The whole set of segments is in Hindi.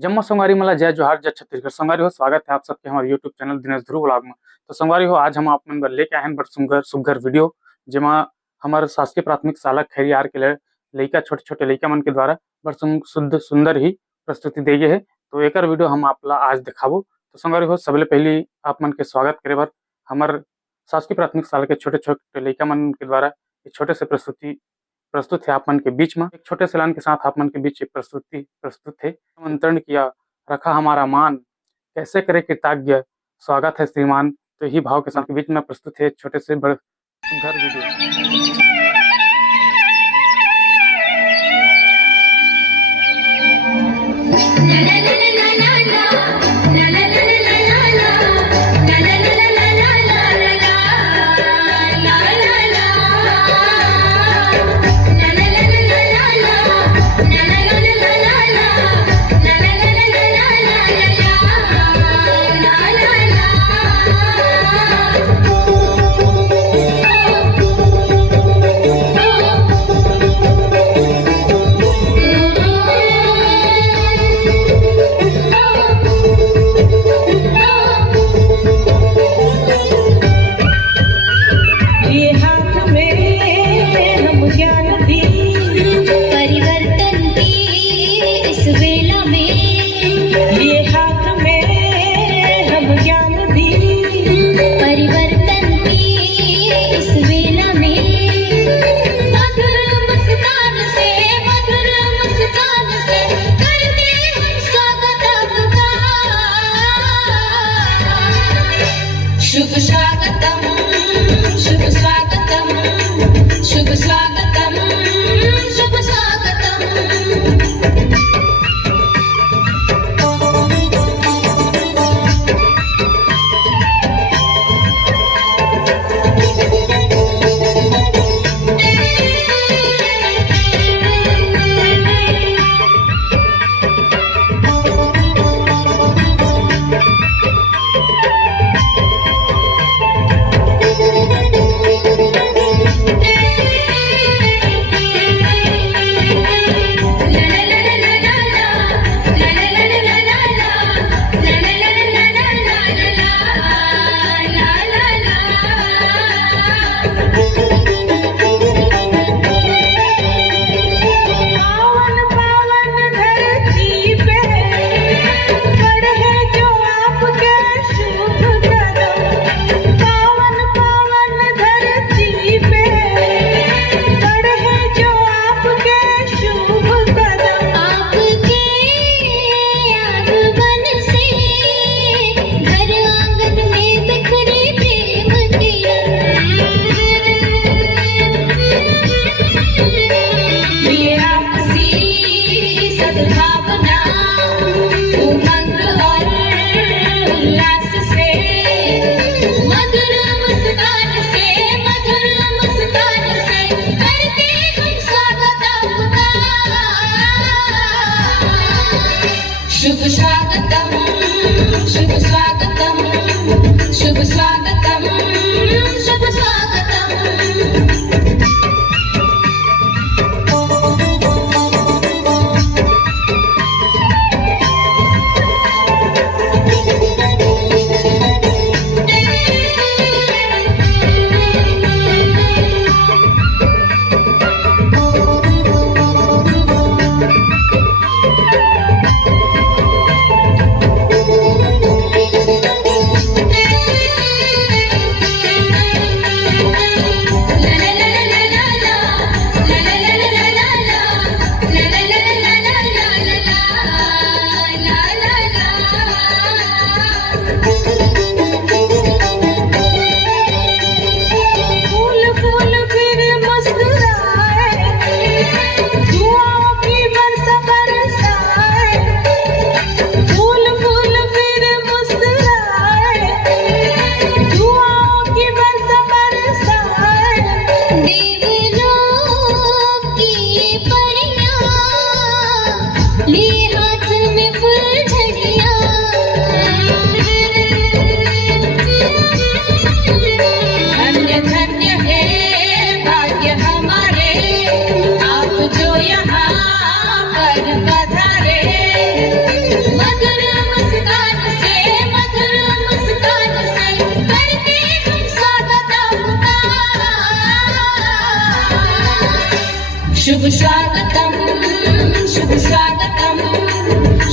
जम्मू संगवारी मला जय जोहार जय छत्तीसगढ़ संगवारी हो। स्वागत है आप सबके हमारे यूट्यूब चैनल दिनेश ध्रुव व्लॉग में। तो संगवारी हो, आज हम आप मन बर लेके आए हैं बड़ सुग्घर वीडियो, जेमा हमारे शासकीय प्राथमिक शाला खैरियार के लइका छोटे छोटे लइका मन के द्वारा बड़ शुद्ध सुंदर ही प्रस्तुति दे गे है। तो एक वीडियो हम आपला आज दिखाबो। तो संगवारी हो, सबले पहले आप मन के स्वागत करे बर हमार शासकीय प्राथमिक शाला के छोटे छोटे लइका मन के द्वारा एक छोटे से प्रस्तुत है आप मन के बीच में। एक छोटे से लान के साथ आप मन के बीच एक प्रस्तुत है। आमंत्रण किया, रखा हमारा मान, कैसे करे कृतज्ञ, स्वागत है श्रीमान। तो यही भाव के साथ बीच में प्रस्तुत है छोटे से बड़े सुंदर वीडियो। शुभ स्वागतम, शुभ स्वागतम, शुभ स्वागतम, शुभ स्वागतम। शुभ स्वागतम, शुभ स्वागतम, शुभ स्वागतम, शुभ स्वागतम।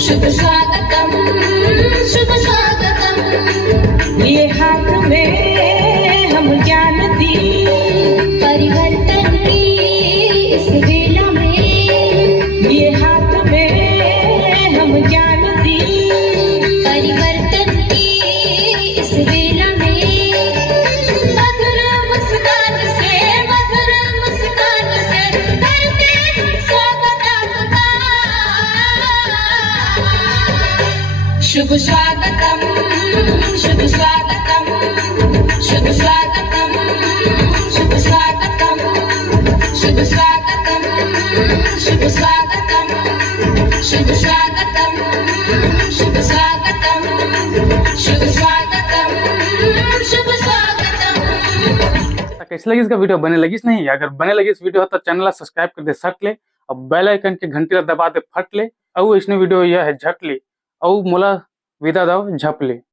शुभ स्वागतम शुभ स्वागतम। ये हाथ में हम ज्ञान दी परिवर्तन की इस वेला में, ये हाथ में हम ज्ञान दी परिवर्तन की इस वेला में, मधुर मुस्कान से करते हैं स्वागत आपका। शुभ स्वागतम शुभ स्वागतम शुभ स्वागतम शुभ स्वागतम शुभ स्वागतम शुभ स्वागतम शुभ स्वागतम शुभ स्वागतम शुभ स्वागतम शुभ स्वागतम। कैसी लगी इसका वीडियो, बने लगी नहीं? अगर बने लगी इस वीडियो तो चैनल सब्सक्राइब कर दे सट ले और बेल आइकन के घंटी ला दबा दे फट ले और इसने वीडियो यह है झट ले और मोला विदा दो झप ले।